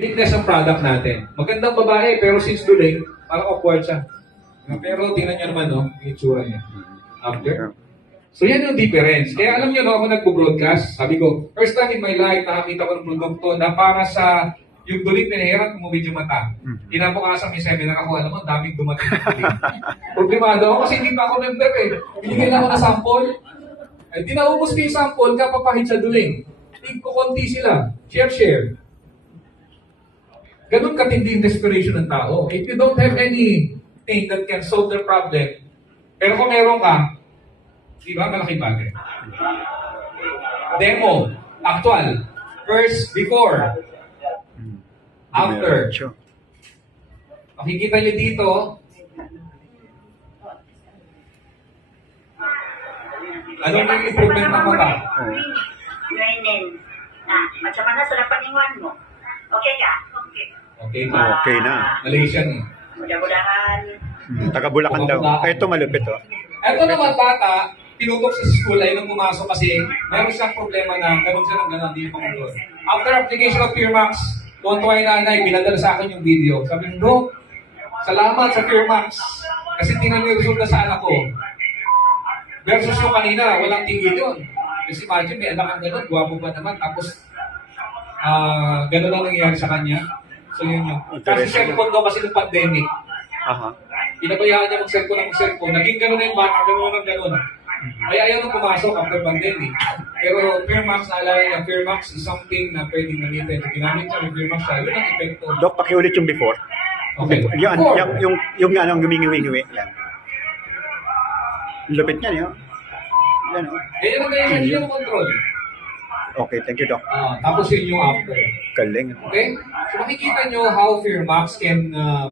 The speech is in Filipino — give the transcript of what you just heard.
Uniqueness ng product natin. Magandang babae, pero since duling, parang awkward siya. Pero tingnan niyo naman, no, yung itsura niya. After. So yan yung difference. Kaya alam niyo, no, ako nagpo-broadcast, sabi ko, first time in my life, nakakita ko ng produkto na para sa yung duling pinahiran, tumubid yung mata. Kinabukasan may seminar ako, alam mo, daming dumating ng duling. Problemado ako kasi hindi pa ako member eh. Binigyan ako ng sample. Eh, di naubos ko yung sample, kapapahid sa duling. Tigko-konti sila. Share. Ganun katindi yung desperation ng tao. If you don't have anything that can solve their problem, pero kung meron ka, di ba, malaking bagay. Demo, actual, first, before, after. Makikita nyo dito, anong yung improvement ng mata? Ngayon, macam mana sudah paningan mo? Okay ka? Okay na. Okay na. Malaysian eh. Mudah-mudahan. Taga Bulacan daw. Ay, ito malupit oh. Ito naman bata, tinutok sa school ay nung pumasok kasi meron siyang problema na gano'n siya ng gano'n, hindi pa control. After application of Fearmax, tuwan-tuwa yung nanay, binadala sa akin yung video. Sabi niyo, Dok, salamat sa Fearmax. Kasi tingnan niyo yung resulta sa anak ko. Versus yung kanina, walang tingin yun. Kasi imagine, may anak ang gano'n, guwapo pa naman. Tapos, gano'n lang nangyayari sa kanya. So yun yun. Kasi cellphone daw kasi ng pandemic. Aha. Pinabayaan niya mag-cellphone. Naging gano'n na yung bata, gano'n. Kaya ayaw nang pumasok after pandemic. Pero Fearmax, naalala niya, Fearmax is something na pwedeng gamitin. Ginamit niya ng Fearmax siya, yun ang epekto. Dok, pakiulit yung before. Okay. Yung anong gumingiwi-ngiwi. Yan. Lupit niya, yun. Yan, oh. Kaya na ganyan, hindi mo control. Okay, thank you, Doc. Tapos yun yung after. Galing. Okay? So makikita nyo how Fearmax can